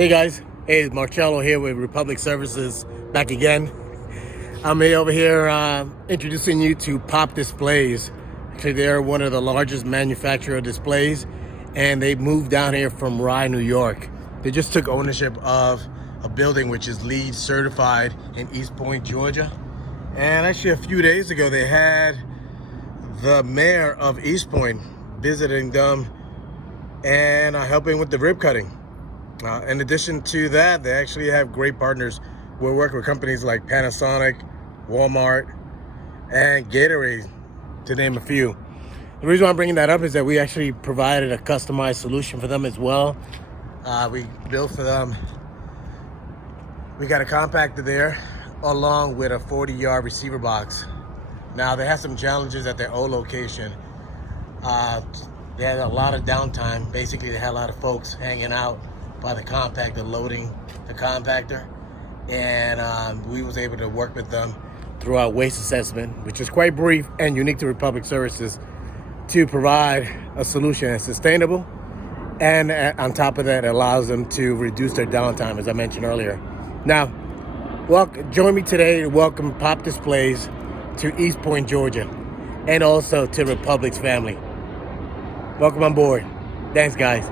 Hey guys, hey, it's Marcello here with Republic Services back again. I'm over here introducing you to Pop Displays. Actually, they're one of the largest manufacturer of displays, and they moved down here from Rye, New York. They just took ownership of a building which is LEED certified in East Point, Georgia. And actually a few days ago, they had the mayor of East Point visiting them and helping with the rib cutting. In addition to that, they actually have great partners. We're working with companies like Panasonic, Walmart, and Gatorade, to name a few. The reason why I'm bringing that up is that we actually provided a customized solution for them as well. We built for them. We got a compactor there along with a 40-yard receiver box. Now, they had some challenges at their old location. They had a lot of downtime. Basically, they had a lot of folks hanging out by the compactor, loading the compactor, and we was able to work with them through our waste assessment, which is quite brief and unique to Republic Services, to provide a solution that's sustainable, and on top of that, it allows them to reduce their downtime, as I mentioned earlier. Now, join me today to welcome Pop Displays to East Point, Georgia, and also to Republic's family. Welcome on board. Thanks, guys.